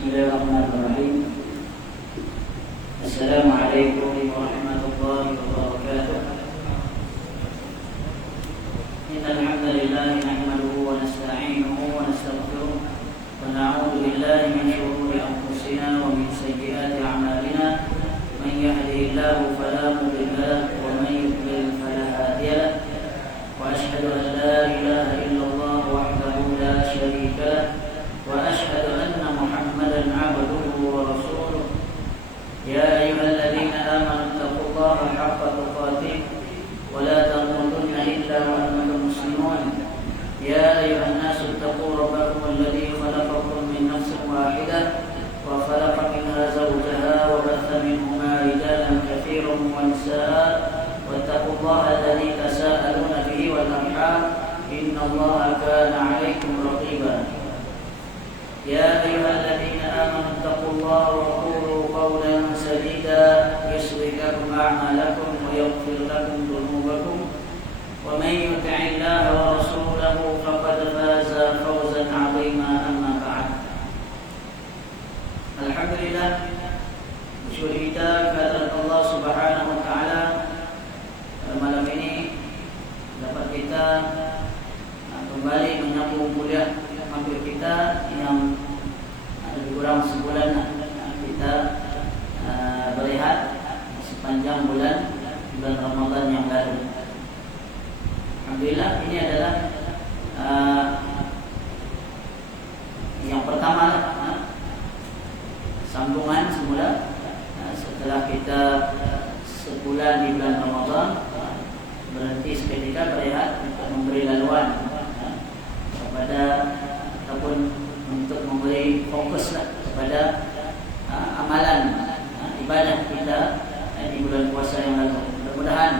Bismillahirrahmanirrahim. Assalamualaikum warahmatullahi wabarakatuh. Innal hamdalillah nahmaduhu wa nasta'inuhu wa nastaghfiruh wa na'udzu billahi min shururi anfusina wa min sayyiati a'malina. Man yahdihillahu fala mudilla lahu wa man yudlil fala hadiya lahu. Wa ashhadu an la ilaha illallah wahdahu la syarika lahu wa ashhadu anna Muhammadan 'abduhu wa rasuluh. Ya ayyuhalladzina amanu taqullaha haqqa tuqatih wa la tamutunna illa wa antum muslimun. Ya ayyuhan nasu taqu rabbakum alladzi khalaqakum min nafsin wahidah wa khalaqa minha zawjaha wa batha minhuma rijalan katsiran wa nisaa'a wattaqullaha alladzi tasaaluna bihi wal arham innallaha kana 'alaykum raqiba. يا أيها الذين آمنوا اتقوا الله وقولوا قولا سديدا يصلح لكم أعمالكم ويغفر لكم ذنوبكم ومن يطع الله ورسوله فقد فاز فوزا عظيما. أما بعد. Alhamdulillah, bersyukur kita kehadirat Allah Subhanahu wa taala. Malam ini dapat kita kembali menyambung kuliah maghrib kita yang lebih kurang sebulan kita berehat sepanjang bulan Ramadan yang lalu. Alhamdulillah, ini adalah yang pertama sambungan semula setelah kita sebulan di bulan Ramadan berhenti seketika berehat untuk memberi laluan kepada ataupun untuk memberi fokuslah kepada amalan ibadah kita di bulan puasa yang lalu. Mudah-mudahan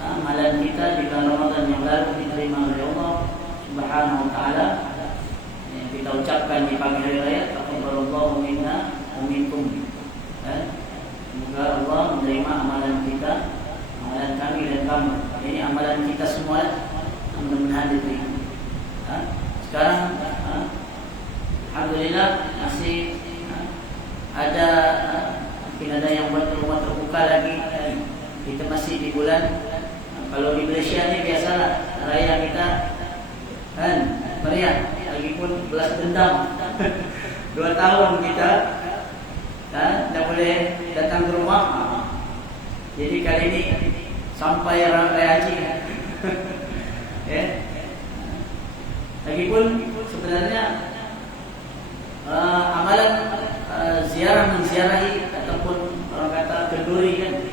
amalan kita di bulan Ramadan yang lalu diterima oleh Allah Subhanahu wa taala. Yang kita ucapkan di pagi hari raya, taqabbalallahu minna wa minkum. Semoga Allah menerima amalan kita, amalan kami dan kamu. Ini amalan kita semua, mudah-mudahan diterima. Sekarang alhamdulillah masih ada mungkin ada yang buat rumah terbuka lagi. Kita masih di bulan, kalau di Malaysia ni biasalah raya kita kan meriah, lagipun belas dendam 2 tahun kita tak boleh datang ke rumah. Jadi kali ini sampai raya haji. Lagipun sebenarnya amalan ziarah menziarahi ataupun orang kata kenduri kan,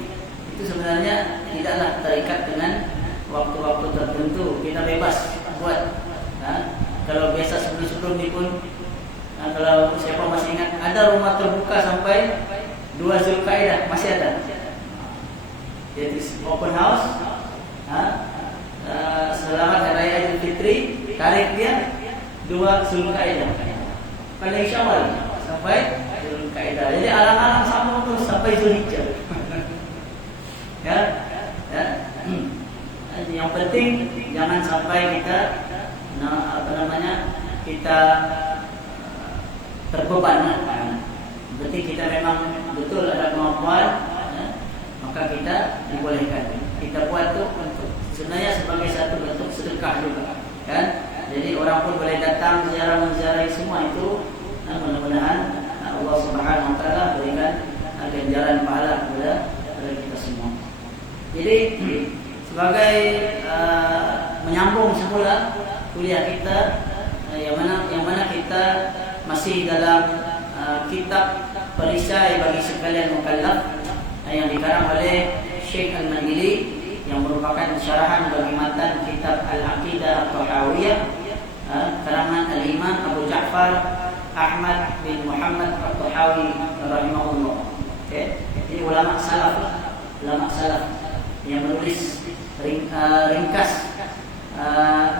itu sebenarnya tidaklah terikat dengan waktu-waktu tertentu. Kita bebas buat. Kalau biasa sebelum ni pun, kalau siapa masih ingat, ada rumah terbuka sampai 2 Zulkaidah masih ada. Jadi open house. Selamat Hari Raya Idul Fitri, tarikh dia 2 Zulkaidah. Pada Syawal sampai Zulkaidah. Jadi alang-alang sama tu sampai Zulhijjah. Yang penting jangan sampai kita kita terbeban. Berarti kita memang betul ada kemampuan, maka kita dibolehkan. Kita buat tu untuk sebenarnya sebagai satu bentuk sedekah juga, kan? Jadi orang pun boleh datang ziarah menziarahi semua itu. Mudah-mudahan Allah Subhanahu wa taala berikan ganjaran pahala kepada kita semua. Jadi sebagai menyambung semula kuliah kita yang mana kita masih dalam kitab perisai bagi sekalian mukallaf yang dikarang oleh Syekh Al-Mandili, yang merupakan syarahan bagi matan kitab Al-Aqidah At-Tahawiyah karangan Al-Imam Abu Ja'far Ahmad bin Muhammad At-Tahawi rahimahullah. Ini ulama salaf yang menulis ringkas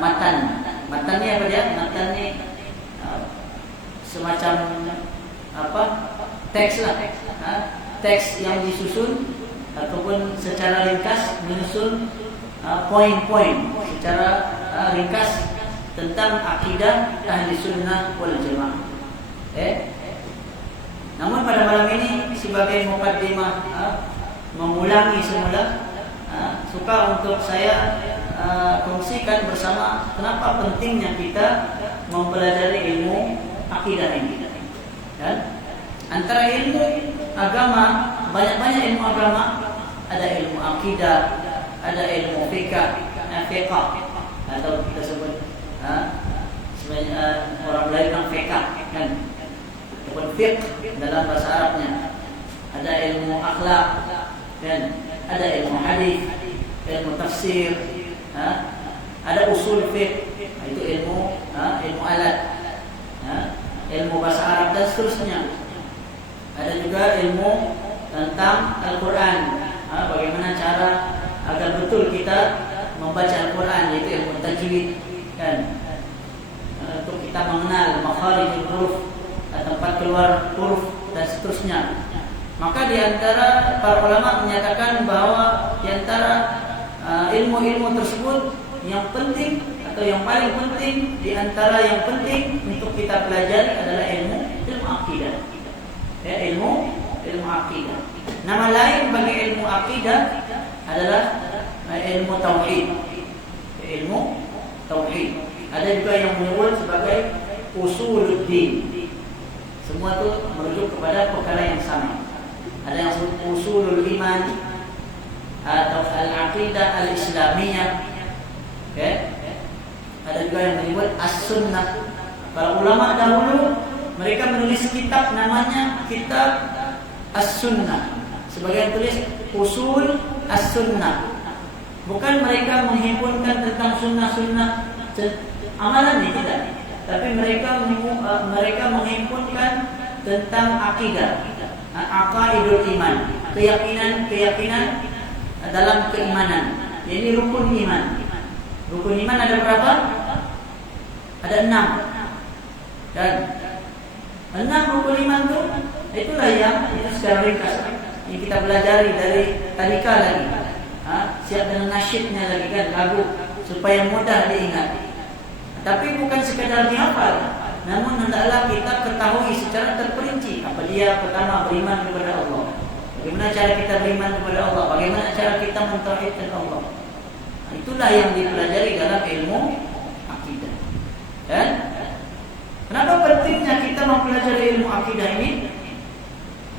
matan. Matan ni apa dia? Matan ni semacam teks lah. Teks yang disusun ataupun secara ringkas menyusun poin-poin secara ringkas tentang akidah ahli sunnah wal jamaah. Namun pada malam ini sebagai mukaddimah, mengulangi semula, suka untuk saya kongsikan bersama kenapa pentingnya kita mempelajari ilmu akidah ini. Dan antara ilmu agama, banyak-banyak ilmu agama, ada ilmu akidah, ada ilmu fiqh atau kita sebut sebenarnya orang lain bilang fiqh kan, ataupun fiqh dalam bahasa Arabnya. Ada ilmu akhlak dan ada ilmu hadis, ilmu tafsir, ada usul fiqh, itu ilmu alat, ilmu bahasa Arab dan seterusnya. Ada juga ilmu tentang Al-Quran, bagaimana cara agar betul kita membaca Al-Quran, yaitu ilmu tajwid kan, untuk kita mengenal makharijul huruf, tempat keluar huruf dan seterusnya. Maka di antara para ulama menyatakan bahwa di antara ilmu-ilmu tersebut yang penting atau yang paling penting di antara yang penting untuk kita pelajari adalah ilmu akidah. Ya, ilmu akidah. Nama lain bagi ilmu akidah adalah ilmu tauhid. Ilmu tauhid. Ada juga yang menyebut sebagai usuluddin. Semua itu merujuk kepada perkara yang sama. Ada yang disebut usulul iman atau al-aqidah al-islamiyah. Okay? Ada juga yang menyebut as-sunnah. Para ulama dahulu mereka menulis kitab namanya kitab as-sunnah. Sebagian tulis usul as-sunnah. Bukan mereka menghimpunkan tentang sunnah-sunnah amalan ini, tidak. Tapi mereka menghimpunkan tentang akidah, aqaidul iman, keyakinan dalam keimanan. Ini rukun iman. Rukun iman ada berapa? Ada 6. Dan 6 rukun iman itulah yang itu secara ringkas yang kita pelajari dari tadika lagi. Siap dengan nasyidnya lagi kan, lagu supaya mudah diingat. Tapi bukan sekadar dihafal, namun hendaklah kita ketahui secara terperinci apa dia. Pertama, beriman kepada Allah. Bagaimana cara kita beriman kepada Allah? Bagaimana cara kita mentauhidkan Allah? Itulah yang dipelajari dalam ilmu akidah. Dan kenapa pentingnya kita mempelajari ilmu akidah ini?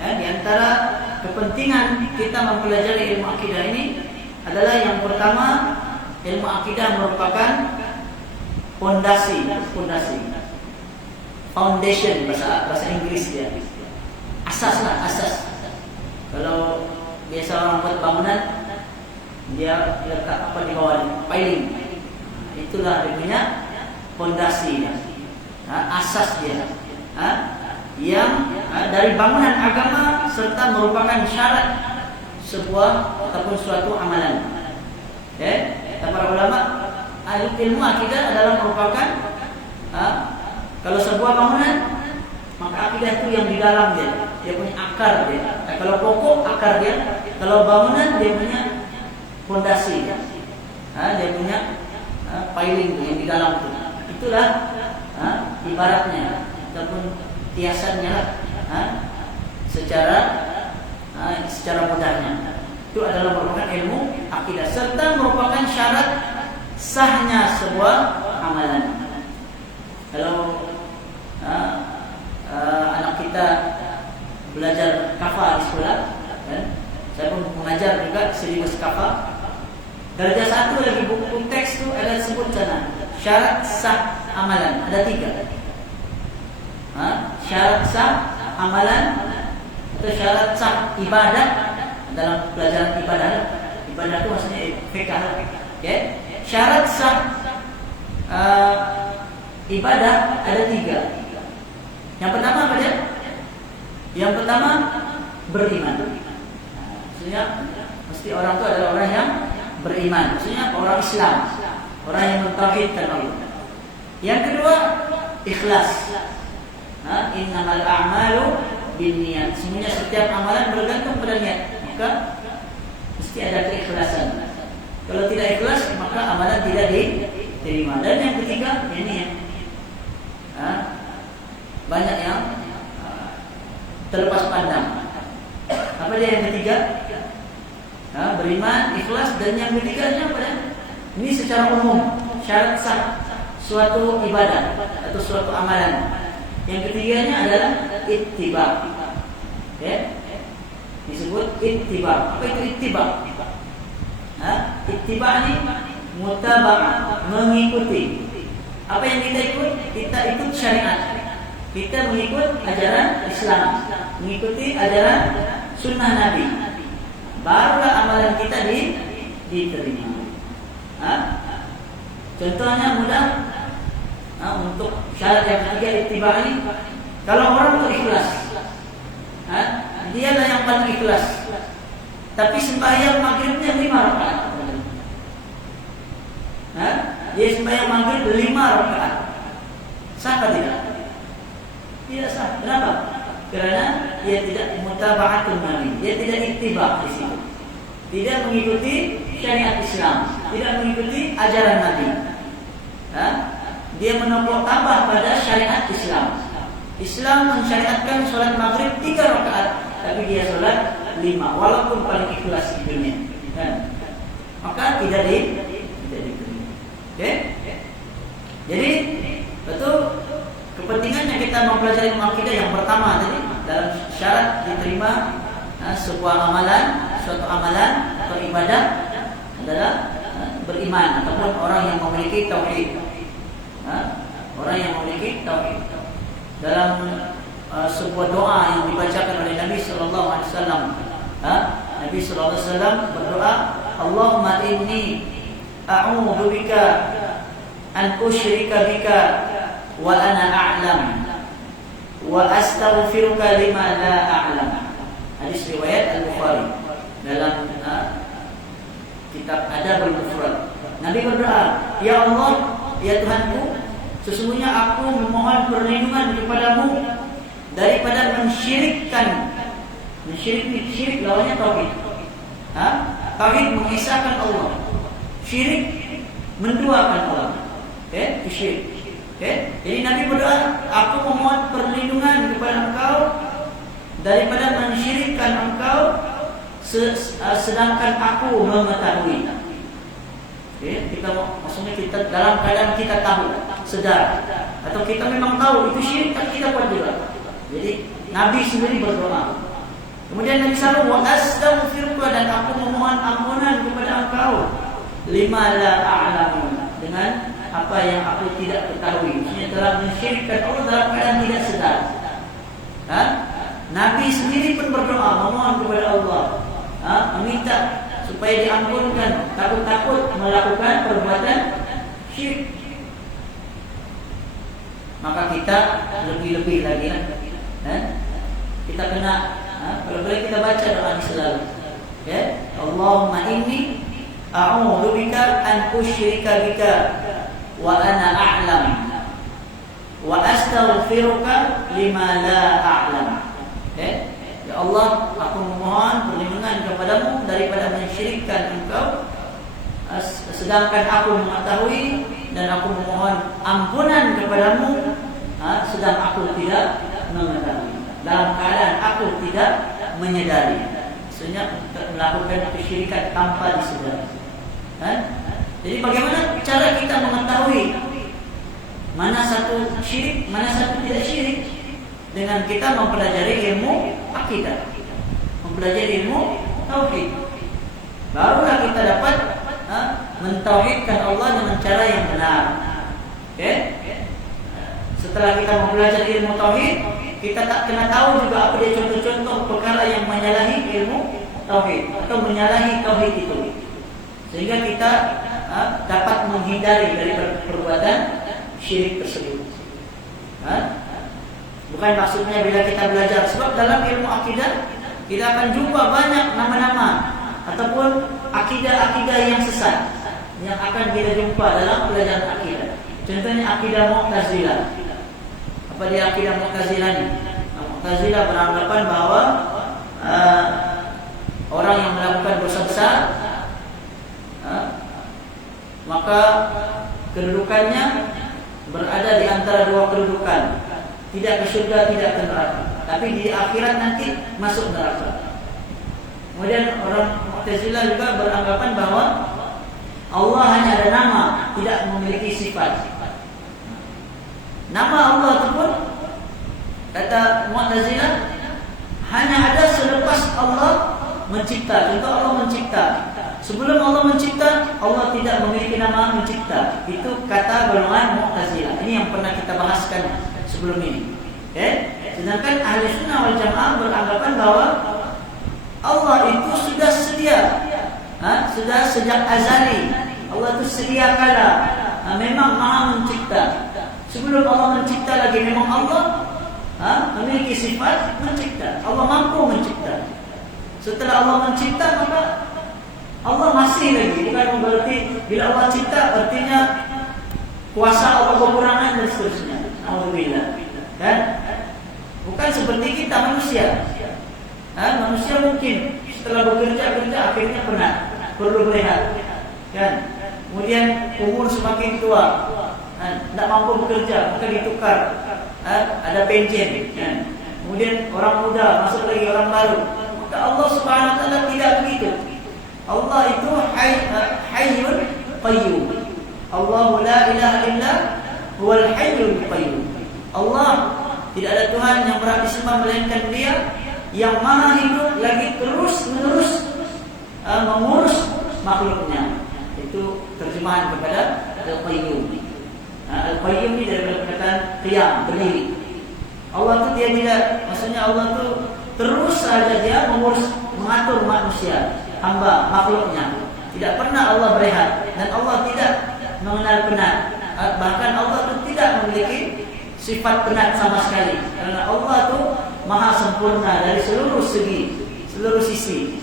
Di antara kepentingan kita mempelajari ilmu akidah ini adalah yang pertama, ilmu akidah merupakan fondasi, foundation bahasa Inggris ya. Asas. Kalau biasa orang buat bangunan, dia letak apa di bawah, piling. Itulah dia punya fondasi, asas dia. Yang dari bangunan agama serta merupakan syarat sebuah ataupun suatu amalan. Kata para ulama, ilmu akidah adalah merupakan kalau sebuah bangunan, maka akidah itu yang di dalam dia punya akar dia. Kalau pokok akar dia, kalau bangunan dia punya fondasi dia punya piling yang di dalam itu. Itulah ibaratnya ataupun kiasannya secara mudahnya. Itu adalah merupakan ilmu akidah serta merupakan syarat sahnya sebuah amalan. Kalau anak kita belajar kafa di sekolah, saya pun mengajar juga serius kafa. Darjah 1 lagi buku teks itu ada sebut sana syarat sah amalan, ada 3. Syarat sah amalan atau syarat sah ibadah. Dalam pelajaran ibadah itu maksudnya fikih. Okay? Syarat sah ibadah ada 3. Yang pertama apa dia? Yang pertama beriman. Maksudnya mesti orang itu adalah orang yang beriman. Maksudnya orang Islam, orang yang mentauhidkan Allah. Yang kedua ikhlas. Innamal a'malu binniyat. Semuanya setiap amalan bergantung pada niat. Maka mesti ada keikhlasan. Kalau tidak ikhlas, maka amalan tidak diterima. Dan yang ketiga, ini banyak yang terlepas pandang. Apa dia yang ketiga? Beriman, ikhlas, dan yang ketiganya apa? Ini secara umum syarat sah suatu ibadah atau suatu amalan. Yang ketiganya adalah ittiba. Ya? Disebut ittiba. Apa itu ittiba? Ittiba ini mutaba'ah, mengikuti. Apa yang kita ikut? Kita ikut syariat. Kita mengikut ajaran Islam, mengikuti ajaran sunnah Nabi. Barulah amalan kita diterima. Contohnya mudah. Untuk syarat yang ketiga ittiba ini, kalau orang itu ikhlas, dialah yang paling ikhlas. Tapi sembahyang maghribnya 5 rakaat. Dia sembahyang maghrib 5 rakaat. Sah atau tidak? Tidak sah. Kenapa? Karena dia tidak mutaba'atul nabi. Dia tidak ittiba di situ. Tidak mengikuti syariat Islam, tidak mengikuti ajaran Nabi. Dia menopok tambah pada syariat Islam. Islam mensyariatkan sholat maghrib 3 rakaat, tapi dia sholat 5, walaupun paling ikhlas di dunia. Maka tidak diterima. Okay? Jadi betul kepentingannya kita mempelajari akidah yang pertama tadi dalam syarat diterima sebuah amalan, suatu amalan atau ibadah adalah beriman ataupun orang yang memiliki tauhid. Orang yang memiliki tauhid. Dalam sebuah doa yang dibacakan oleh Nabi sallallahu alaihi wasallam, Nabi sallallahu alaihi wasallam berdoa, Allahumma inni a'udzu bika an usyrika bika wa ana a'lam wa astaghfiruka lima la a'lam. Hadis riwayat Al-Bukhari dalam kitab Adabul Mufrad. Nabi berdoa, ya Allah, ya Tuhanku, sesungguhnya aku memohon perlindungan kepadamu daripada mensyirikkan. Syirik lawannya tauhid. Tauhid mengisahkan Allah. Syirik menduakan Allah. Itu syirik. Jadi Nabi berdoa, aku memohon perlindungan kepada engkau daripada mensyirikkan engkau sedangkan aku mengetahui. Maksudnya kita dalam keadaan kita tahu, sedar, atau kita memang tahu itu syirik, kan kita buat juga. Jadi Nabi sendiri berdoa. Kemudian Nabi selalu wa astaghfiruka, dan aku memohon ampunan kepada engkau lima la a'lamu, dengan apa yang aku tidak ketahui. Maksudnya telah mensyirikkan Allah dalam keadaan tidak sedar. Nabi sendiri pun berdoa, memohon kepada Allah, meminta supaya diampunkan, takut melakukan perbuatan syirik. Maka kita lebih-lebih lagi kita kena, kalau boleh kita baca doa ini selalu. Allahumma inni a'udzu bika an usyrika bika wa ana a'lam wa astaghfiruka lima la a'lam. Ya Allah, aku memohon perlindungan kepadamu daripada mensyirikkan engkau sedangkan aku mengetahui, dan aku memohon ampunan kepadamu sedang aku tidak mengetahui, dalam keadaan aku tidak menyadari. Maksudnya melakukan kesyirikan tanpa disadari. Jadi bagaimana cara kita mengetahui mana satu syirik, mana satu tidak syirik? Dengan kita mempelajari ilmu akidah, mempelajari ilmu tauhid. Barulah kita dapat mentauhidkan Allah dengan cara yang benar. Setelah kita mempelajari ilmu tauhid, kita tak kena tahu juga apa dia contoh-contoh perkara yang menyalahi ilmu tauhid atau menyalahi tauhid itu, sehingga kita dapat menghindari dari perbuatan syirik tersebut. Bukan maksudnya bila kita belajar, sebab dalam ilmu akidah kita akan jumpa banyak nama-nama ataupun akidah-akidah yang sesat yang akan kita jumpa dalam pelajaran akidah. Contohnya akidah Mu'tazilah. Apa dia akidah Mu'tazilah ini? Mu'tazilah beranggapan bahwa orang yang melakukan dosa besar maka kedudukannya berada di antara dua kedudukan, tidak ke surga, tidak ke neraka. tapi di akhirat nanti masuk neraka. Kemudian orang Mu'tazilah juga beranggapan bahwa Allah hanya ada nama, tidak memiliki sifat. Nama Allah itu pun, kata Mu'tazilah, hanya ada selepas Allah mencipta. Contoh, Allah mencipta. Sebelum Allah mencipta, Allah tidak memiliki nama mencipta. Itu kata golongan Mu'tazilah. Ini yang pernah kita bahaskan sebelum ini. Sedangkan Ahli Sunnah wal Jamaah beranggapan bahwa Allah itu sudah sedia, sudah sejak azali. Allah itu sedia kala, memang Maha mencipta. Sebelum Allah mencipta lagi, memang Allah memiliki sifat mencipta. Allah mampu mencipta. Setelah Allah mencipta, maka Allah masih lagi. Bukan berarti bila Allah cipta artinya kuasa Allah kekurangan dan seterusnya. Alhamdulillah. Dan bukan seperti kita manusia. Manusia mungkin setelah bekerja akhirnya penat, perlu berehat. Kan? Kemudian umur semakin tua, tidak mampu bekerja, maka ditukar. Ada pensiun. Kemudian orang muda masuk lagi orang baru. Maka Allah Subhanahu Wa Taala tidak begitu. Allah itu Hayyun Qayyum. Allahu la ilaha illa huwal Hayyul Qayyum. Allah tidak ada Tuhan yang berhak disembah melainkan Dia yang Maha hidup lagi terus-menerus mengurus makhluknya. Itu terjemahan kepada Al-Qayyum. Al-Qayyum ini dari perkataan qiyam, berdiri. Allah itu dia tidak, maksudnya Allah itu terus saja dia mengurus, mengatur manusia, hamba, makhluknya. Tidak pernah Allah berehat, dan Allah tidak mengenal penat. Bahkan Allah itu tidak memiliki sifat penat sama sekali, karena Allah itu Maha sempurna dari seluruh segi, seluruh sisi.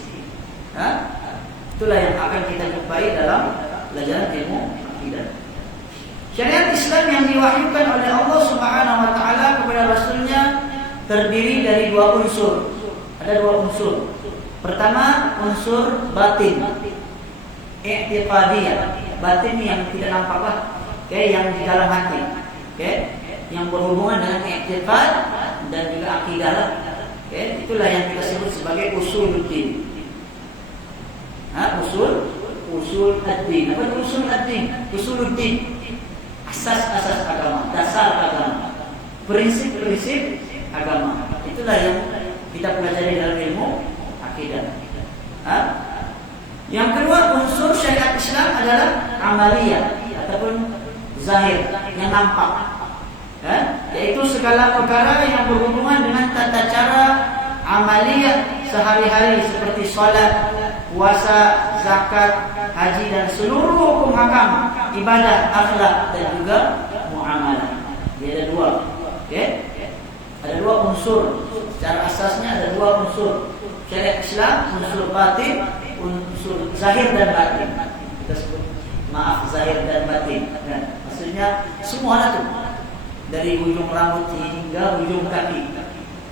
Itulah yang akan kita jumpai dalam pelajaran ilmu akidah. Syariat Islam yang diwahyukan oleh Allah Subhanahu Wa Taala kepada Rasulnya terdiri dari dua unsur. Ada dua unsur. Pertama, unsur batin, i'tiqadiyah, batin yang tidak nampak lah, yang di dalam hati, yang berhubungan dengan i'tiqad dan juga akidah. Itulah yang kita sebut sebagai usuluddin. Usul ad-din. Apa itu usul ad-din? Usuluddin, asas-asas agama, dasar agama, prinsip-prinsip agama. Itulah yang kita pelajari dalam ilmu akidah. Yang kedua, unsur syariat Islam adalah amaliyah ataupun zahir, yang nampak, yaitu segala perkara yang berhubungan dengan tata cara amaliyah sehari-hari seperti salat, puasa, zakat, haji dan seluruh hukum hakam, ibadah, akhlak dan juga muamalah. Dia ada dua. Ada dua unsur. Secara asasnya ada dua unsur. Syariat Islam, unsur batin, unsur zahir dan batin. Kita sebut zahir dan batin. Maksudnya semua itu, dari ujung rambut hingga ujung kaki.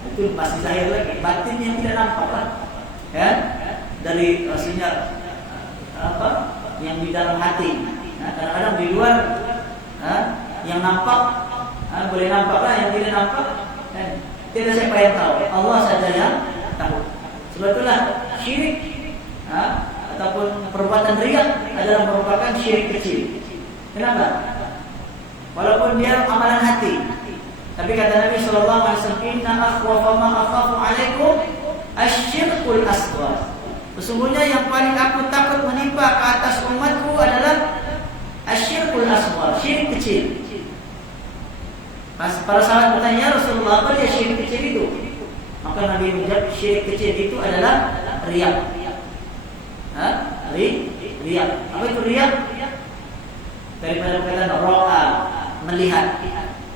Itu masih zahir lagi. Batin yang tidak nampak lah. Dari maksudnya yang di dalam hati. Kadang-kadang di luar yang nampak boleh nampak lah, yang tidak nampak tidak siapa yang tahu. Allah saja yang tahu. Sebab itulah syirik ataupun perbuatan riya adalah merupakan syirik kecil. Kenapa? Walaupun dia amalan hati, tapi kata Nabi sallallahu alaihi wasallam, "Inna akhwafa ma akhafu 'alaikum asyirkul asghar." Sesungguhnya yang paling aku takut menimpa ke atas umatku adalah asyirkul asghar, syirik kecil. Para sahabat bertanya, Rasulullah, apa dia syirik kecil itu? Maka Nabi menjawab, syirik kecil itu adalah riya. Riya. Apa itu riya? Daripada perkataan ra'a, melihat.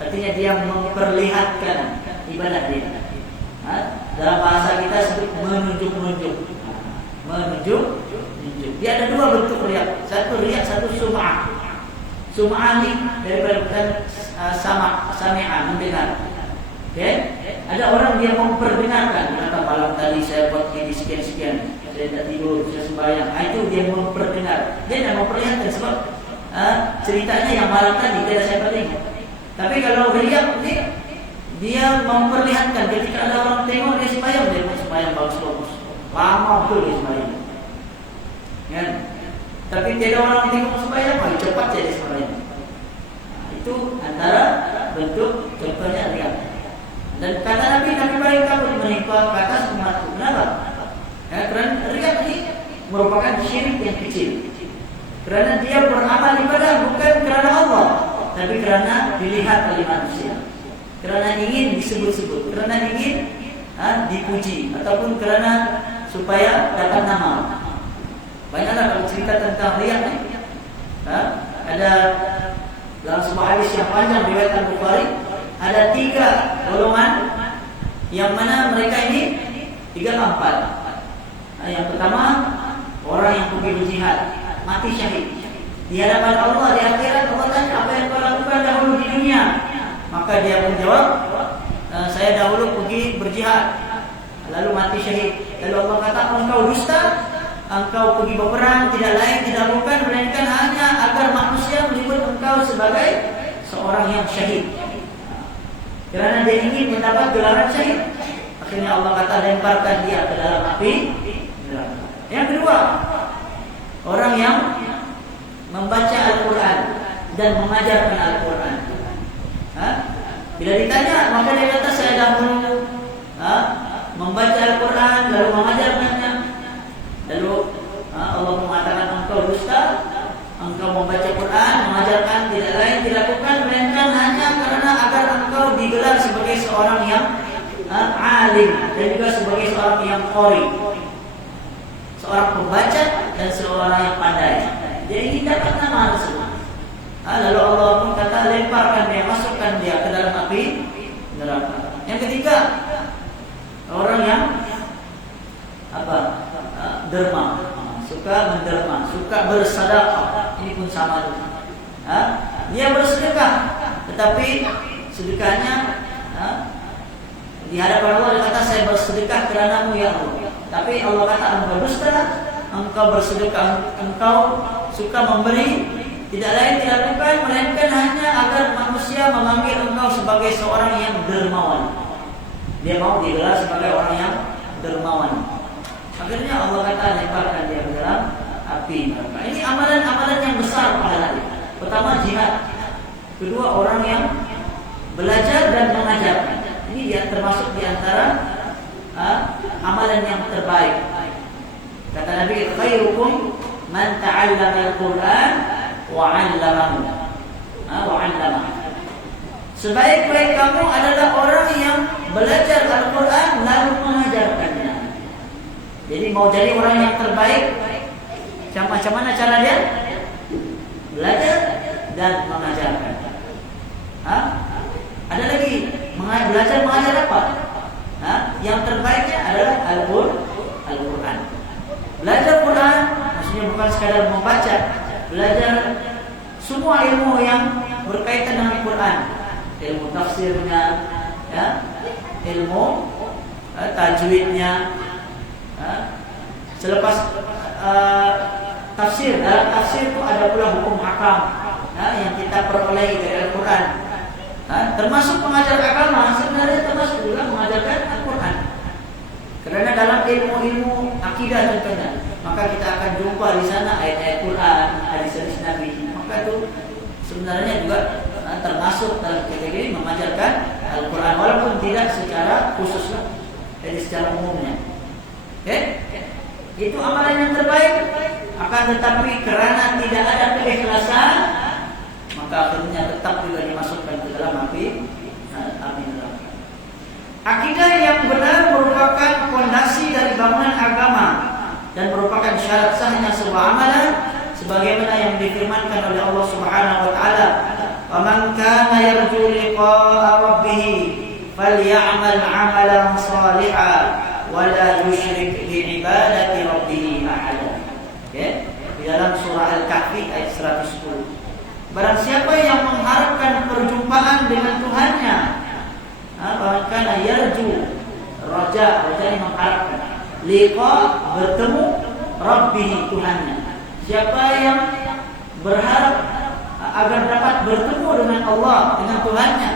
Artinya dia memperlihatkan ibadah dia. Dalam bahasa kita sebut menunjuk-nunjuk. Dia ada dua bentuk riya. Satu riya, satu sum'ah. Sum'ah ini daripada sami'ah, mendengar. Ada orang dia memperdengarkan. Kata malam tadi saya buat ini sekian-sekian, saya tak tidur, saya sembahyang. Itu dia memperdengar. Dia tidak memperlihatkan sebab ceritanya yang malam tadi tidak saya ingat. Tapi kalau riya, dia memperlihatkan ketika ada orang tengok dia sembahyang bagus-bagus. Lama betul dia sembahyang. Kan? Tapi tidak orang tengok sembahyang, cepat saja sembahyang. Itu antara bentuk contohnya riya. Dan kata Nabi paling takut menimpa ke atas umatku. Kenapa? Ya, kerana riya ini merupakan syirik yang kecil. Kerana dia beramal ibadah bukan kerana Allah, tapi kerana dilihat oleh manusia. Kerana ingin disebut-sebut, kerana ingin dipuji, ataupun kerana supaya dapat nama. Banyaklah kalau cerita tentang riya ni. Ada dalam sebuah hadis yang panjang riwayat Al-Bukhari, ada 3 golongan yang mana mereka ini 3 4. Yang pertama, orang yang pergi berjihad, mati syahid. Di hadapan Allah di akhirat, Allah tanya, apa yang kau lakukan dahulu di dunia? Maka dia menjawab, saya dahulu pergi berjihad, lalu mati syahid. Lalu Allah kata, engkau dusta, engkau pergi berperang, tidak lain tidak bukan melainkan hanya agar manusia menyebut engkau sebagai seorang yang syahid. Kerana dia ingin mendapat gelaran syahid, akhirnya Allah kata lemparkan dia ke dalam api neraka. Yang kedua, orang yang membaca Al-Quran dan mengajarkan Al-Quran. Bila ditanya, maka dia kata saya dahulu membaca Al-Quran lalu mengajarkannya. Lalu Allah mengatakan engkau dusta, engkau membaca Quran, mengajarkan tidak lain dilakukan melainkan hanya karena agar engkau digelar sebagai seorang yang alim dan juga sebagai seorang yang qari, seorang pembaca dan seorang yang pandai. Dia ingin dapat nama tersebut. Lalu Allah pun kata lemparkan dia, masukkan dia ke dalam api neraka. Yang ketiga, orang yang derma, suka menderma, suka bersedekah. Ini pun sama juga. Dia bersedekah, tetapi sedekahnya di hadapan Allah dia kata saya bersedekah kerana-Mu ya Allah. Tapi Allah kata engkau dusta, engkau bersedekah, engkau suka memberi, tidak lain tidak bukan melainkan hanya agar manusia memanggil engkau sebagai seorang yang dermawan. Dia mau digelar sebagai orang yang dermawan. Akhirnya Allah kata lemparkan dia ke dalam api neraka. Ini amalan-amalan yang besar pahalanya. Pertama jihad, kedua orang yang belajar dan mengajarkan. Ini dia termasuk di antara amalan yang terbaik. Kata Nabi, khairukum man ta'allama al-Quran wa 'allamahu. Sebaik-baik kamu adalah orang yang belajar Al-Quran lalu mengajarkannya. Jadi mau jadi orang yang terbaik, macam mana cara dia? Belajar dan mengajarkan. Ada lagi belajar mengajar apa? Yang terbaiknya adalah Al-Quran. Belajar Quran maksudnya bukan sekadar membaca, belajar semua ilmu yang berkaitan dengan Quran, ilmu tafsirnya, ilmu tajwidnya. Selepas tafsir, dalam tafsir itu ada pula hukum hakam yang kita peroleh dari Al-Quran. Termasuk pengajar agama sebenarnya termasuk juga mengajarkan Al-Quran. Kerana dalam ilmu-ilmu akidah contohnya, maka kita akan jumpa di sana ayat-ayat Quran, hadis-hadis Nabi. Maka itu sebenarnya juga termasuk dalam kategori mengajarkan Al-Quran, walaupun tidak secara khusus, jadi secara umumnya. Itu amalan yang terbaik. Akan tetapi kerana tidak ada keikhlasan, maka akhirnya tetap juga dimasukkan ke dalam api neraka. Akidah yang benar merupakan fondasi dari bangunan agama dan merupakan syarat sahnya sebuah amalan, sebagaimana yang difirmankan oleh Allah Subhanahu wa taala, "Wa man kana yarju liqa'a rabbih falyamal 'amalan shalihan wala yusyrik bi ibadati rabbih ahada." Di dalam surah Al-Kahfi ayat 110. Barang siapa yang mengharapkan perjumpaan dengan Tuhannya, bahkan yarju, raja ini mengharapkan, liqa bertemu rabbih Tuhannya. Siapa yang berharap agar dapat bertemu dengan Allah, dengan Tuhannya,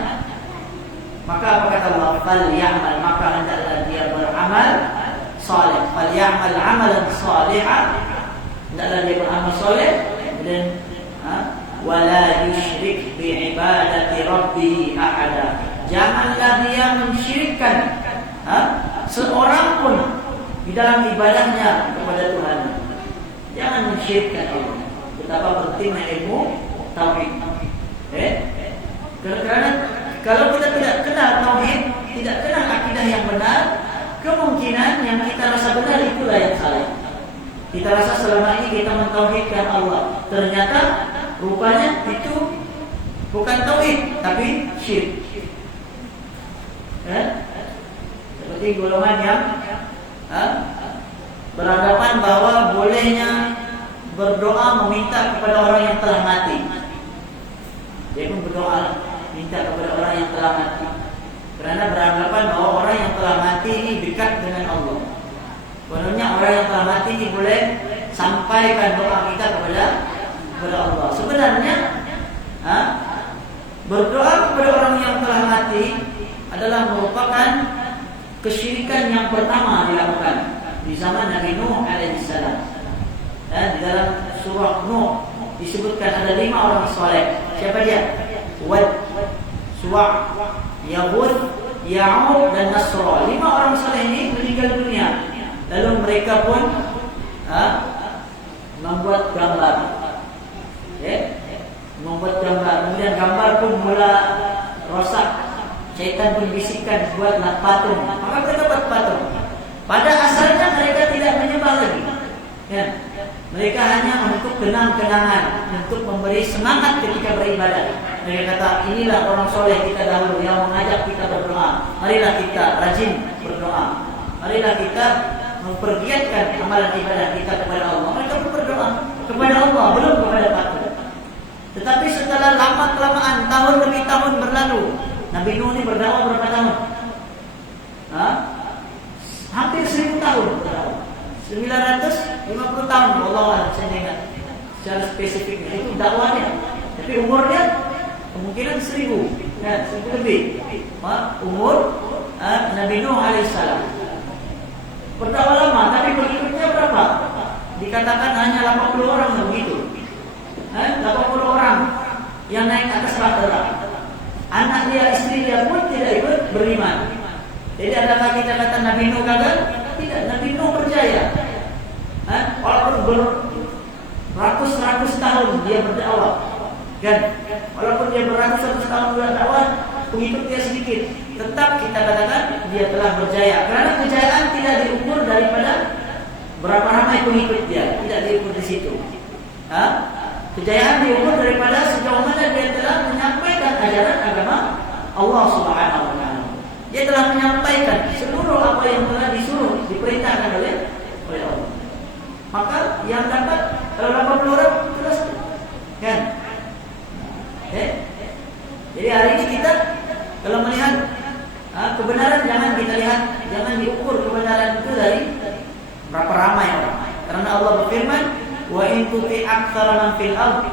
Maka apa kata Allah? Falyamal, maka hendaklah dia beramal saleh. Falyamal amalan salihan, hendaklah dia beramal saleh dan wala yusyrik bi ibadati rabbih ahada. Janganlah dia mensyirikkan seorang pun di dalam ibadahnya kepada Tuhan. Jangan mensyirikkan Allah. Betapa pentingnya ilmu tauhid. Karena kalau kita tidak kenal tauhid, tidak kenal akidah yang benar, kemungkinan yang kita rasa benar itulah yang salah. Kita rasa selama ini kita mentauhidkan Allah, ternyata rupanya itu bukan tauhid tapi syirik. Seperti golongan yang beranggapan bahwa bolehnya berdoa meminta kepada orang yang telah mati. Dia pun berdoa minta kepada orang yang telah mati, karena beranggapan bahwa orang yang telah mati ini dekat dengan Allah. Kononnya orang yang telah mati ini boleh sampaikan doa kita kepada Allah. Sebenarnya berdoa kepada orang yang telah mati adalah merupakan kesyirikan yang pertama dilakukan di zaman Nabi Nuh alaihissalam. Di dalam surah Nuh disebutkan ada 5 orang soleh. Siapa dia? Wad, Suwa', Yahud, Ya'ud dan Nasra. 5 orang soleh ini meninggal dunia. Lalu mereka pun membuat gambar. Membuat gambar. Kemudian gambar pun mula rosak. Syaitan pun bisikkan buatlah patung. Maka mereka buat patung. Pada asalnya mereka tidak menyembah lagi. Mereka hanya untuk kenang-kenangan, untuk memberi semangat ketika beribadah. Mereka kata, inilah orang soleh kita dahulu yang mengajak kita berdoa. Marilah kita rajin berdoa. Marilah kita mempergiatkan amalan ibadah kita kepada Allah. Mereka pun berdoa kepada Allah, belum kepada patung. Tetapi setelah lama-kelamaan, tahun demi tahun berlalu, Nabi Nuh ini berdakwah berapa tahun? Hampir 1000 tahun berdakwah. 950 tahun, Allah saya ingat secara spesifiknya itu dakwahnya. Tapi umurnya kemungkinan 1000, 1000 lebih. Umur Nabi Nuh alaihissalam. Berdakwah lama, tapi pengikutnya berapa? Dikatakan hanya 80 orang begitu. 80 orang yang naik atas bahtera. Anak dia, istri dia pun tidak ikut beriman. Jadi adakah kita kata Nabi Nuh gagal? Tidak, Nabi Nuh berjaya. Walaupun beratus-ratus tahun dia berdakwah, walaupun dia beratus-ratus tahun berdakwah, pengikut dia sedikit, tetap kita katakan dia telah berjaya. Karena kejayaan tidak diukur daripada berapa ramai pengikut dia, tidak diukur di situ. Kejayaan diukur daripada sejauh mana dia telah menyampaikan ajaran agama Allah Subhanahu wa taala. Dia telah menyampaikan seluruh apa yang telah disuruh, diperintahkan oleh Allah. Maka yang dapat kalau 80 orang terus Jadi hari ini kita kalau melihat kebenaran jangan kita lihat, jangan diukur kebenaran itu dari berapa ramai orang. Karena Allah berfirman, wa in tuti aktsara man fil ard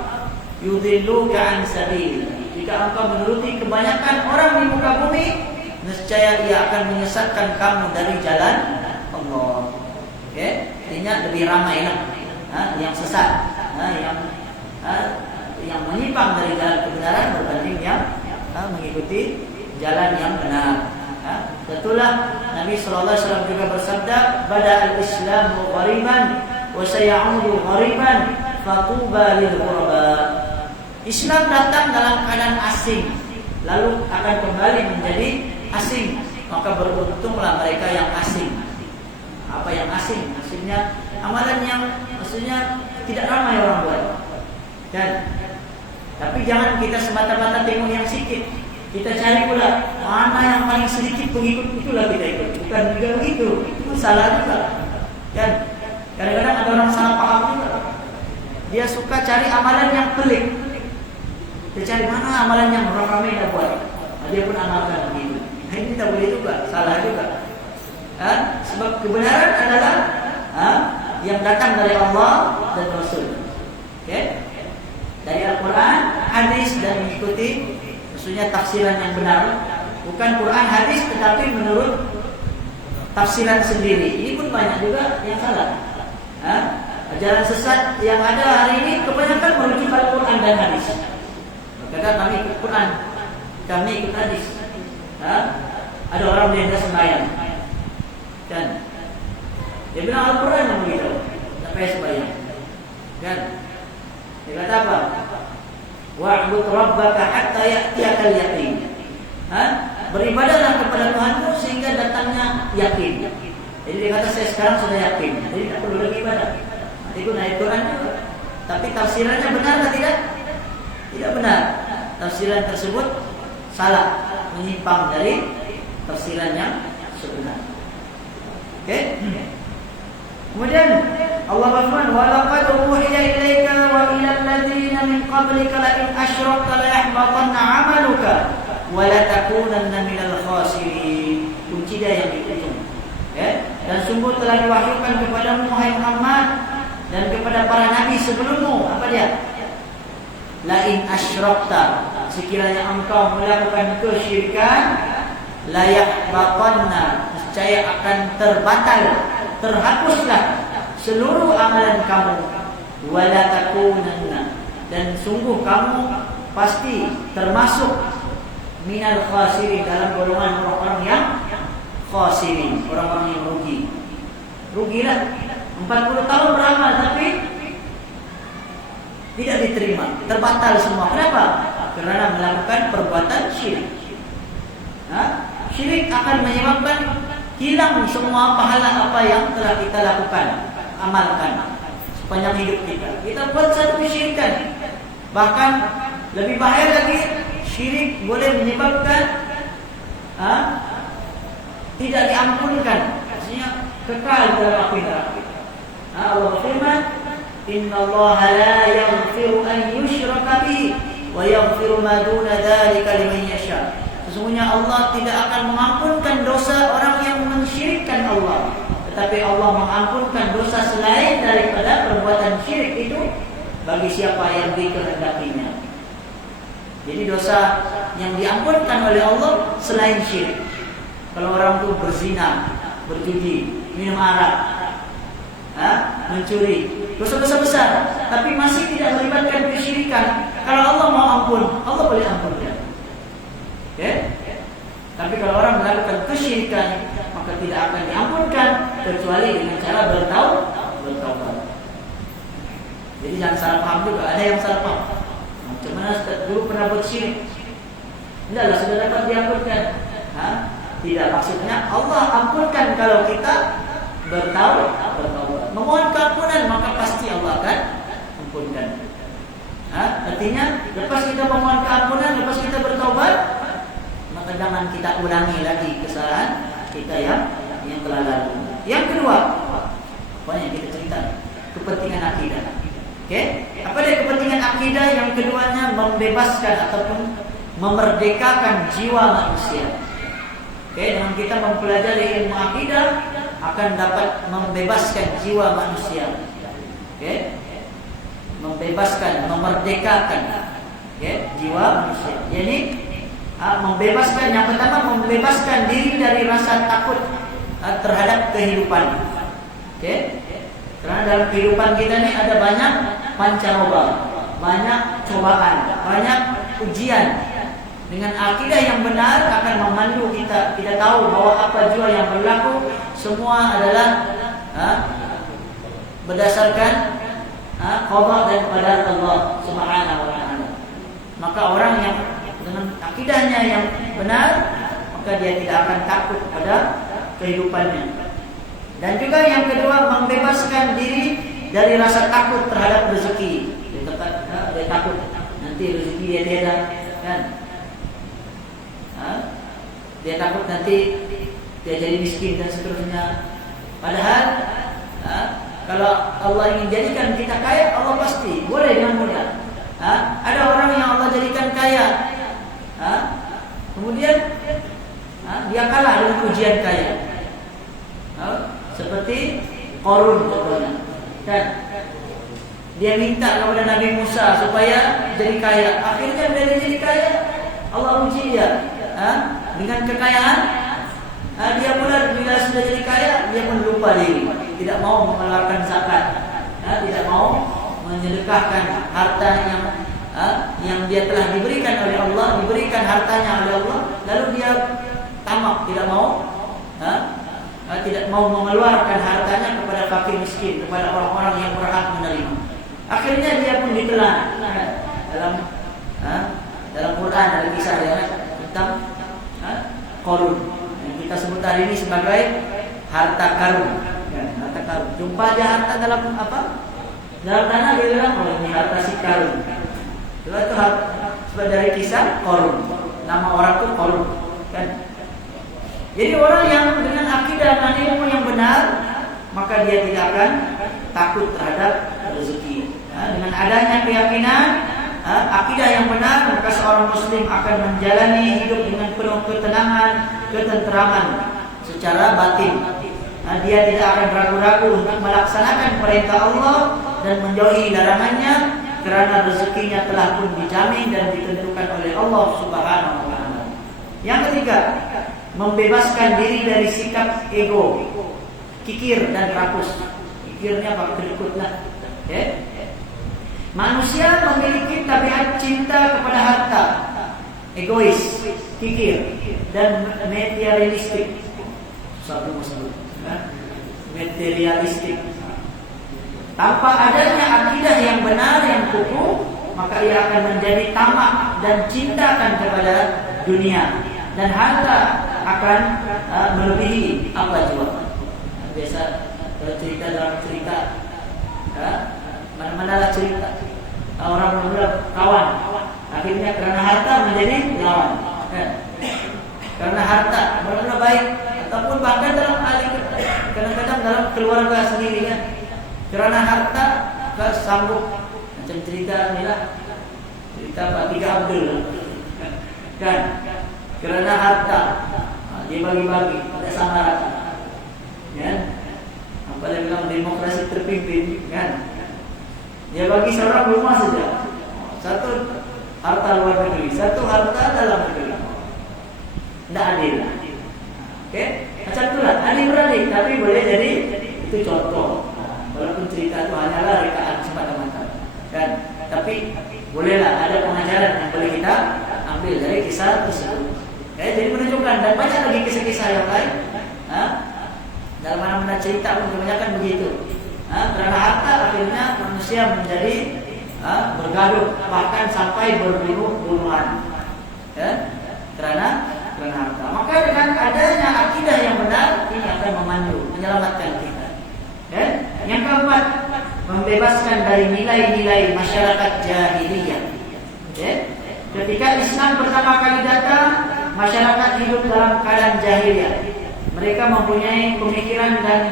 yudilluka an sabil. Jika engkau menuruti kebanyakan orang di muka bumi, nescaya ia akan menyesatkan kamu dari jalan Allah. Artinya lebih ramai yang sesat, yang menyimpang dari jalan kebenaran berbanding yang mengikuti jalan yang benar. Betullah Nabi sallallahu alaihi wasallam juga bersabda, "Bada al-Islamu ghariban wa sayaudu ghariban fatuba lil ghuraba." Islam datang dalam keadaan asing, lalu akan kembali menjadi asing. Maka beruntunglah mereka yang asing. Apa yang asing? Maksudnya amalan yang maksudnya tidak ramai orang buat. Tapi jangan kita semata-mata tengok yang sedikit. Kita cari pula mana yang paling sedikit pengikut, itulah kita ikut. Bukan juga begitu. Itu salah juga. Kadang-kadang ada orang salah paham juga. Dia suka cari amalan yang pelik. Dia cari mana amalan yang orang ramai dah buat. Dia pun amalkan begitu. Ini tak boleh juga, salah juga. Sebab kebenaran adalah yang datang dari Allah dan Rasul. Dari Al-Quran, hadis dan mengikuti maksudnya tafsiran yang benar. Bukan Quran hadis tetapi menurut tafsiran sendiri. Ini pun banyak juga yang salah. Ajaran sesat yang ada hari ini kebanyakan merujuk pada Quran dan hadis. Kadang kami ikut Quran, kami ikut hadis. Ada orang yang sembahyang dan dia bilang Al-Quran yang begitu, tak payah sembahyang. Kan? Dia kata apa? Wa'bud rabbaka hatta ya'tiyakal yaqin. Beribadahlah kepada Tuhanmu sehingga datangnya yakin. Jadi dia kata saya sekarang sudah yakin, jadi tak perlu lagi ibadah. Nanti aku naik Quran juga. Tapi tafsirannya benar atau tidak? Tidak benar. Tafsiran tersebut salah, menyimpang dari tafsiran yang sebenar. Oke? Kemudian Allah berfirman, "Wa laqad uhiya ilaika wa ila alladziina min qablika la in asyrakta la yahbatanna 'amaluka wa la takunanna minal khasirin." Kunci dia yang dihitung. Dan sungguh telah diwahyukan kepadamu wahai Muhammad dan kepada para nabi sebelummu. Apa dia? La in asyrakta, sekiranya engkau melakukan kesyirikan, la yahbatanna, niscaya akan terbatal, terhapuslah seluruh amalan kamu, wala takunanna, dan sungguh kamu pasti termasuk minal khasirin, dalam golongan orang-orang yang khasirin, orang-orang yang rugi. Rugilah 40 tahun beramal tapi tidak diterima, terbatal semua. Kenapa? Karena melakukan perbuatan syirik. Syirik akan menyebabkan hilang semua pahala apa yang telah kita lakukan, amalkan sepanjang hidup kita. Kita buat satu kesyirikan. Bahkan lebih bahaya lagi, syirik boleh menyebabkan tidak diampunkan, maksudnya kekal dalam api neraka. Allah berfirman, "Innallaha la yaghfiru an yushraka bihi wa yaghfiru ma duna dzalika liman yasha." Sesungguhnya Allah tidak akan mengampunkan dosa orang yang mensyirikkan Allah, tetapi Allah mengampunkan dosa selain daripada perbuatan syirik itu bagi siapa yang dikehendakinya. Jadi dosa yang diampunkan oleh Allah selain syirik. Kalau orang itu berzina, berjudi, minum arak, mencuri, dosa-dosa besar, tapi masih tidak melibatkan kesyirikan, kalau Allah mau ampun, Allah boleh ampunkan. Tapi kalau orang melakukan kesyirikan, maka tidak akan diampunkan kecuali dengan cara bertaubat. Jadi jangan salah paham juga. Ada yang salah paham. Macam mana dulu pernah buat syirik? Tidaklah sudah dapat diampunkan. Tidak, maksudnya Allah ampunkan kalau kita bertaubat. Memohon keampunan, maka pasti Allah akan ampunkan. Artinya lepas kita memohon keampunan, lepas kita bertaubat, maka jangan kita ulangi lagi kesalahan kita yang telah lalu. Yang kedua, apa yang kita cerita? Kepentingan akidah. Apa dia kepentingan akidah? Yang keduanya membebaskan ataupun memerdekakan jiwa manusia. Dengan kita mempelajari ilmu akidah akan dapat membebaskan jiwa manusia. Membebaskan, memerdekakan jiwa manusia. Jadi membebaskan, yang pertama membebaskan diri dari rasa takut terhadap kehidupan. Karena dalam kehidupan kita ini ada banyak pancaroba, banyak cobaan, banyak ujian. Dengan akidah yang benar akan memandu kita. Kita tahu bahwa apa jua yang berlaku semua adalah berdasarkan qada dan qadar Allah Subhanahu wa taala. Maka orang yang dengan akidahnya yang benar, maka dia tidak akan takut pada kehidupannya. Dan juga yang kedua, membebaskan diri dari rasa takut terhadap rezeki. Dia takut nanti rezeki dia tiada, kan? Dia takut nanti dia jadi miskin dan seterusnya. Padahal kalau Allah ingin jadikan kita kaya, Allah pasti boleh dengan mudah. Ada orang yang Allah jadikan kaya, kemudian dia kalah dengan ujian kaya. Seperti Qarun contohnya, kan? Dia minta kepada Nabi Musa supaya jadi kaya. Akhirnya dia jadi kaya, Allah uji dia. dengan kekayaan, dia pula bila sudah jadi kaya, dia pun lupa diri, tidak mau mengeluarkan zakat, tidak mau menyedekahkan harta yang dia telah diberikan oleh Allah, diberikan hartanya oleh Allah, lalu dia tamak, tidak mau mengeluarkan hartanya kepada fakir miskin, kepada orang-orang yang berhak menerima. Akhirnya dia pun ditelan dalam Quran ada kisah tentang Qarun yang kita sebut hari ini sebagai harta karun. Harta karun. Jumpa aja harta dalam apa? Dalam tanah dia bilang, oh ini harta si karun. Itu sebab dari kisah Qarun. Nama orang itu Qarun, kan? Jadi orang yang dengan akidah dan ilmu yang benar, maka dia tidak akan takut terhadap rezeki. Dengan adanya keyakinan, akidah yang benar, maka seorang muslim akan menjalani hidup dengan penuh ketenangan, ketenteraman secara batin. Dia tidak akan ragu-ragu untuk melaksanakan perintah Allah dan menjauhi larangannya, kerana rezekinya telah pun dijamin dan ditentukan oleh Allah Subhanahu wa taala. Yang ketiga, membebaskan diri dari sikap ego, kikir dan rakus. Kikirnya apa? Berikutlah. Manusia memiliki tabiat cinta kepada harta, egois, kikir, dan materialistik. Materialistik. Tanpa adanya akidah yang benar yang kukuh, maka ia akan menjadi tamak dan cintakan kepada dunia, dan harta akan melebihi apa jua. Biasa cerita dalam cerita, mana-mana lah cerita, orang mula kawan, akhirnya karena harta menjadi lawan. Karena harta mula baik, ataupun bahkan dalam kadang-kadang dalam keluarga sendirinya, karena harta sanggup macam cerita inilah, cerita Pak Tiga Abdul, kan? Kerana harta dia bagi-bagi, ada sama rata, kan? Apa dia bilang demokrasi terpimpin, kan? Dia bagi seorang rumah saja, satu harta luar negeri, satu harta dalam negeri. Tidak adil. Macam itulah adik-beradik, tapi boleh jadi itu contoh. Walaupun cerita itu hanyalah rekaan semata-mata, kan? Tapi bolehlah ada pengajaran yang boleh kita ambil dari kisah tersebut. Jadi menunjukkan, dan banyak lagi kisah-kisah yang lain. Dalam mana-mana cerita pun kebanyakan begitu. Kerana harta akhirnya manusia menjadi bergaduh, bahkan sampai berbunuh-bunuhan. Kerana harta. Maka dengan adanya akidah yang benar, ini akan memandu, menyelamatkan kita. Yang keempat, membebaskan dari nilai-nilai masyarakat jahiliyah. Ketika Islam pertama kali datang, masyarakat hidup dalam keadaan jahiliyah. Mereka mempunyai pemikiran dan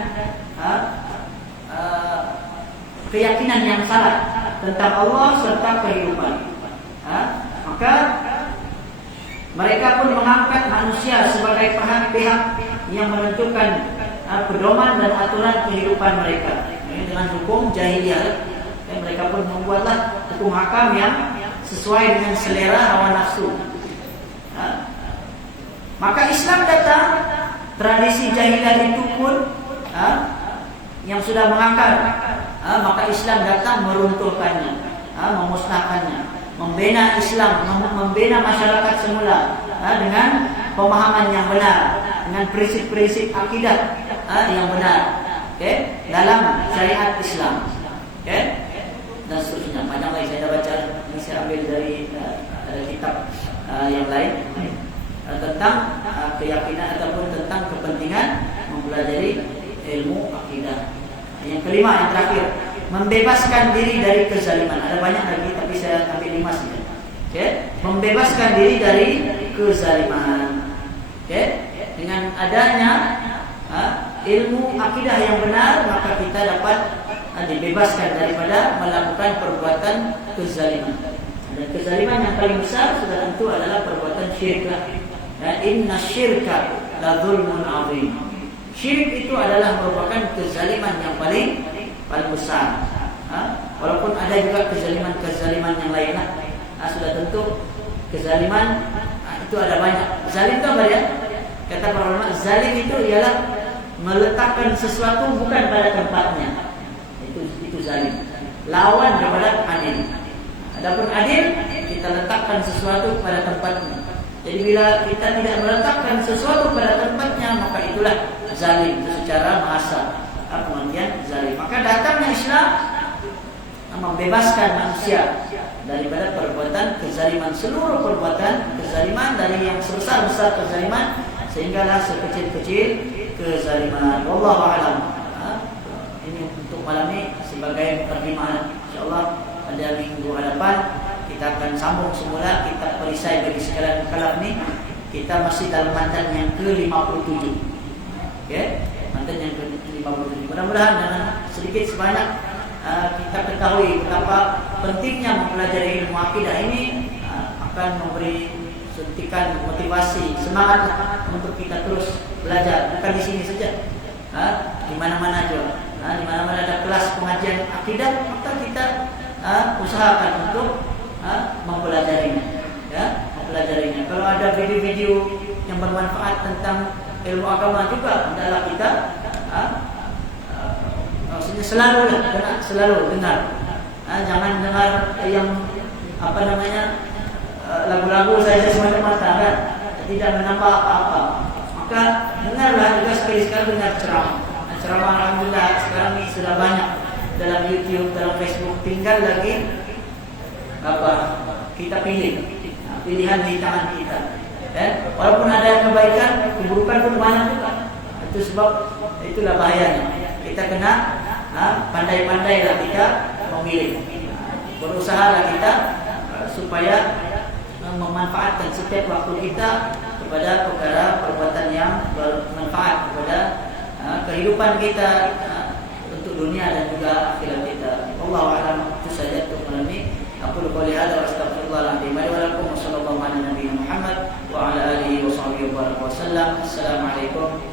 keyakinan yang salah tentang Allah serta kehidupan. Maka mereka pun mengangkat manusia sebagai pihak yang menentukan pedoman dan aturan kehidupan mereka. Dengan hukum jahiliyah, mereka pun membuatlah hukum hakam yang sesuai dengan selera hawa nafsu. Maka Islam datang, tradisi jahiliyah itu pun yang sudah mengakar, maka Islam datang meruntuhkannya, memusnahkannya, membina Islam, membina masyarakat semula dengan pemahaman yang benar, dengan prinsip-prinsip akidah yang benar, dalam syariat Islam, dan seterusnya. Banyak lagi saya dah baca, ini saya ambil dari kitab yang lain tentang keyakinan ataupun tentang kepentingan mempelajari ilmu akidah. Yang kelima, yang terakhir, membebaskan diri dari kezaliman. Ada banyak lagi, tapi saya ambil 5 saja. Membebaskan diri dari kezaliman. Dengan adanya ilmu akidah yang benar, maka kita dapat dibebaskan daripada melakukan perbuatan kezaliman. Dan kezaliman yang paling besar sudah tentu adalah perbuatan syirik. Inna syirka la zulmun azim. Syirik itu adalah merupakan kezaliman yang paling besar. Walaupun ada juga kezaliman yang lain, sudah tentu kezaliman itu ada banyak. Zalim itu apa ya? Kata para ulama, zalim itu ialah meletakkan sesuatu bukan pada tempatnya. Itu zalim. Lawan daripada adil. Adapun adil, kita letakkan sesuatu pada tempatnya. Jadi bila kita tidak meletakkan sesuatu pada tempatnya, maka itulah zalim. Itu secara bahasa pengertian zalim. Maka datangnya Islam membebaskan manusia daripada perbuatan kezaliman, seluruh perbuatan kezaliman, dari yang sebesar-besar kezaliman sehinggalah sekecil-kecil kezaliman. Wallahu a'lam. Ini untuk malam ini sebagai perkembangan. Insyaallah pada minggu hadapan kita akan sambung semula kitab perisai bagi sekalian kalam ni. Kita masih dalam matan yang ke-57. Okey, matan yang ke-57. Mudah-mudahan dengan sedikit sebanyak kita ketahui betapa pentingnya mempelajari ilmu akidah ini akan memberi suntikan motivasi, semangat untuk kita terus belajar. Bukan di sini saja, di mana-mana juga. Di mana-mana ada kelas pengajian akidah, maka kita usahakan untuk mempelajarinya, ya, mempelajarinya. Kalau ada video-video yang bermanfaat tentang ilmu agama juga, hendaklah kita maksudnya selalu dengar. Jangan dengar yang lagu-lagu saya semata-mata kan, tidak menambah apa-apa. Maka dengarlah juga sekali-sekali dengar ceramah. Ceramah alhamdulillah sekarang ini sudah banyak dalam YouTube, dalam Facebook. Tinggal lagi kita pilih. Pilihan di tangan kita. Walaupun ada kebaikan, keburukan pun banyak juga. Itu sebab itulah bahayanya. Kita kena pandai-pandailah kita memilih. Berusahalah kita supaya memanfaatkan setiap waktu kita kepada perkara perbuatan yang bermanfaat kepada kehidupan kita untuk dunia dan juga akhirat kita. Wallahu a'lam. Itu saja untuk malam ini. Aku qouli hadza wa astaghfirullahal azim wa lakum. Wassallallahu ala nabiyyina Muhammad wa ala alihi wa sahbihi wa sallam. Assalamualaikum